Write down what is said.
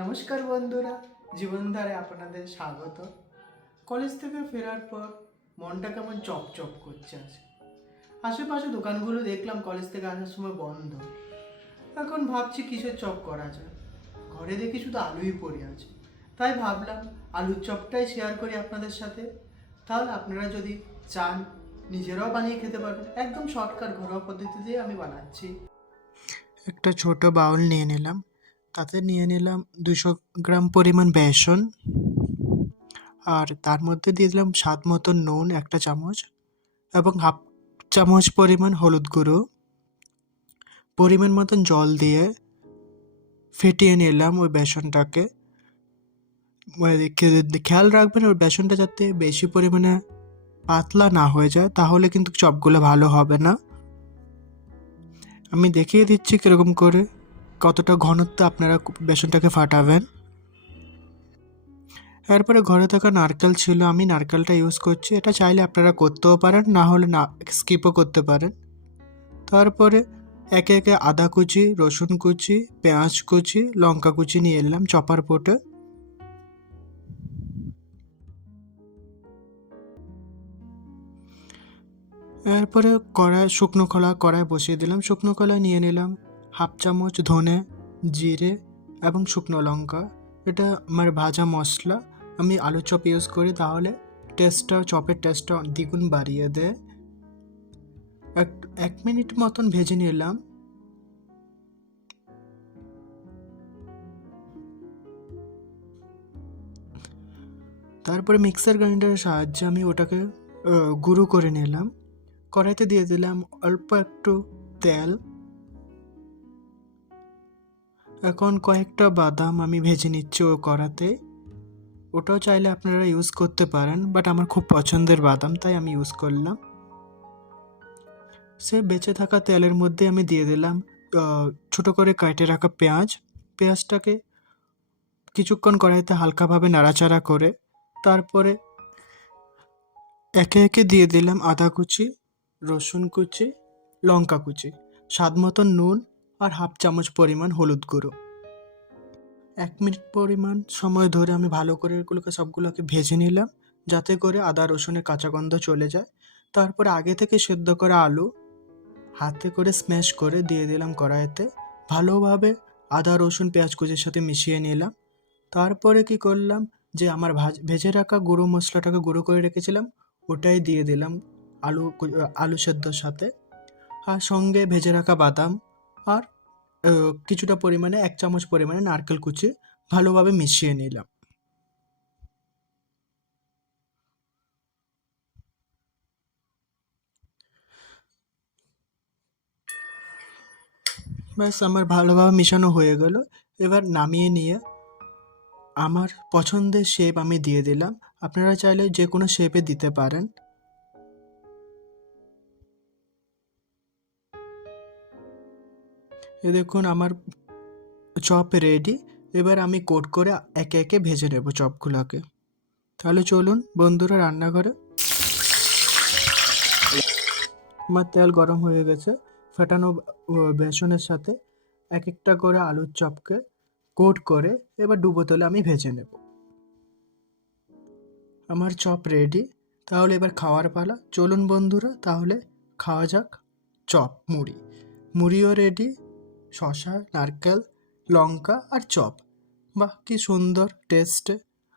নমস্কার বন্ধুরা, জীবনধারে আপনাদের স্বাগত। কলেজ থেকে ফেরার পর মনটা কেমন চপচপ করছে আজ। আশেপাশে দোকানগুলো দেখলাম কলেজ থেকে আসার সময় বন্ধ। এখন ভাবছি কিসের চপ করা যায়। ঘরে দেখি শুধু আলুই পড়ে আছে, তাই ভাবলাম আলুর চপটাই শেয়ার করি আপনাদের সাথে। তাহলে আপনারা যদি চান নিজেরাও বানিয়ে খেতে পারবেন। একদম শর্টকাট ঘরোয়া পদ্ধতিতেই আমি বানাচ্ছি। একটা ছোট বাউল নিয়ে নিলাম, তাতে নিয়ে নিলাম 200 গ্রাম পরিমাণ বেসন, আর তার মধ্যে দিয়ে দিলাম স্বাদ মতো নুন 1 চামচ, এবং হাফ চামচ পরিমাণ হলুদ গুঁড়ো। পরিমাণ মতন জল দিয়ে ফেটিয়ে নিলাম ওই বেসনটাকে। খেয়াল রাখবেন ওই বেসনটা যাতে বেশি পরিমাণে পাতলা না হয়ে যায়, তাহলে কিন্তু চপগুলো ভালো হবে না। আমি দেখিয়ে দিচ্ছি কিরকম করে কতটা ঘনত্ব আপনারা বেসনটাকে ফাটাবেন। এরপরে ঘরে থাকা নারকেল ছিল, আমি নারকেলটা ইউজ করছি। এটা চাইলে আপনারা করতেও পারেন, না হলে না স্কিপও করতে পারেন। তারপরে একে একে আদা কুচি, রসুন কুচি, পেঁয়াজ কুচি, লঙ্কা কুচি নিয়ে এলাম চপার পোটে। এরপরে শুকনো কড়াই বসিয়ে দিলাম। শুকনো কড়াই নিয়ে নিলাম হাফ চামচ ধনে, জিরে এবং শুকনো লঙ্কা। এটা আমার ভাজা মশলা। আমি আলু চপ ইউজ করি, তাহলে চপের টেস্টটা দ্বিগুণ বাড়িয়ে দেয়। এক মিনিট মতন ভেজে নিলাম। তারপরে মিক্সার গ্রাইন্ডারের সাহায্যে আমি ওটাকে গুঁড়ো করে নিলাম। কড়াইতে দিয়ে দিলাম অল্প একটু তেল। এখন কয়েকটা বাদাম আমি ভেজে নিচ্ছি ও কড়াতে। ওটাও চাইলে আপনারা ইউজ করতে পারেন, বাট আমার খুব পছন্দের বাদাম, তাই আমি ইউজ করলাম। সে বেঁচে থাকা তেলের মধ্যে আমি দিয়ে দিলাম ছোট করে কেটে রাখা পেঁয়াজটাকে কিছুক্ষণ কড়াইতে হালকাভাবে নাড়াচাড়া করে তারপরে একে একে দিয়ে দিলাম আদা কুচি, রসুন কুচি, লঙ্কা কুচি, স্বাদ মতন নুন, আর হাফ চামচ পরিমাণ হলুদ গুঁড়ো। 1 মিনিট পরিমাণ সময় ধরে আমি ভালো করে সবগুলোকে ভেজে নিলাম, যাতে করে আদা রসুনের কাঁচা গন্ধ চলে যায়। তারপরে আগে থেকে সেদ্ধ করা আলু হাতে করে স্ম্যাশ করে দিয়ে দিলাম কড়াইতে। ভালোভাবে আদা রসুন পেঁয়াজ কুচির সাথে মিশিয়ে নিলাম। তারপরে কি করলাম, যে আমার ভেজে রাখা গুঁড়ো মশলাটাকে গুঁড়ো করে রেখেছিলাম, ওটাই দিয়ে দিলাম আলু সেদ্ধর সাথে। আর সঙ্গে ভেজে রাখা বাদাম আর কিছুটা পরিমাণে 1 চামচ পরিমাণে নারকেল কুচি ভালোভাবে মিশিয়ে নিলাম। ব্যাস আমার ভালোভাবে মিশানো হয়ে গেল। এবার নামিয়ে নিয়ে আমার পছন্দের শেপ আমি দিয়ে দিলাম। আপনারা চাইলে যে কোনো শেপে দিতে পারেন। এ দেখুন আমার চপ রেডি। এবার আমি কোট করে একে একে ভেজে নেব চপগুলোকে। তাহলে চলুন বন্ধুরা রান্নাঘরে। আমার তেল গরম হয়ে গেছে। ফেটানো বেসনের সাথে এক একটা করে আলুর চপকে কোট করে এবার ডুবো তেলে আমি ভেজে নেব। আমার চপ রেডি। তাহলে এবার খাওয়ার পালা। চলুন বন্ধুরা তাহলে খাওয়া যাক চপ। মুড়িও রেডি, শসা, নারকেল, লঙ্কা আর চপ। বাহ, কি সুন্দর টেস্ট!